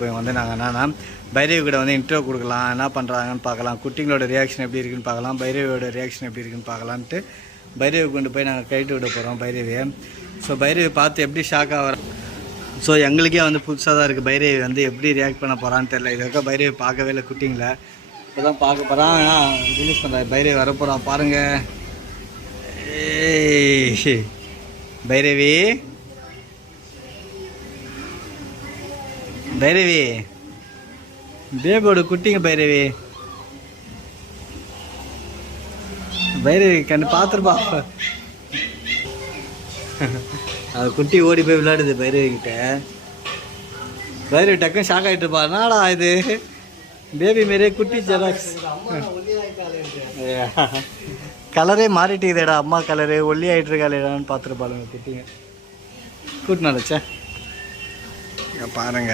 இப்போ வந்து நாங்கள் என்னென்னா பைரவி கூட வந்து இன்ட்ரோ கொடுக்கலாம், என்ன பண்ணுறாங்கன்னு பார்க்கலாம், குட்டிங்களோட ரியாக்ஷன் எப்படி இருக்குன்னு பார்க்கலாம், பைரவியோட ரியாக்ஷன் எப்படி இருக்குன்னு பார்க்கலான்ட்டு பைரவி கொண்டு போய் நாங்கள் கைட்டு விட போகிறோம் பைரவியை. ஸோ பைரவி பார்த்து எப்படி ஷாக்காக வர. ஸோ எங்களுக்கே வந்து புதுசாக தான் இருக்குது பைரவி வந்து எப்படி ரியாக்ட் பண்ண போகிறான்னு தெரில. இது வரைக்கும் பைரவி பார்க்கவே இல்லை குட்டிங்களை, இப்போ தான் பார்க்க போகிறான். ரிலீஸ் பண்ணுறாரு பைரவி வரப்போகிறான் பாருங்கள். பைரவி பைரவி பேபியோட குட்டிங்க பைரவி பைரவி கண்ணு பார்த்துருப்பா. அது குட்டி ஓடி போய் விளையாடுது பைரவி கிட்ட. பைரவி டக்குன்னு ஷாக் ஆகிட்டு இருப்பா, என்னடா இது பேபி மாரியே குட்டி ஜெராக்ஸ். கலரே மாறிட்டுதேடா, அம்மா கலரு ஒல்லி ஆகிட்டு இருக்காளேடான்னு பார்த்துருப்பாளுங்க குட்டிங்க. கூட்டினாலச்சா பாருங்க.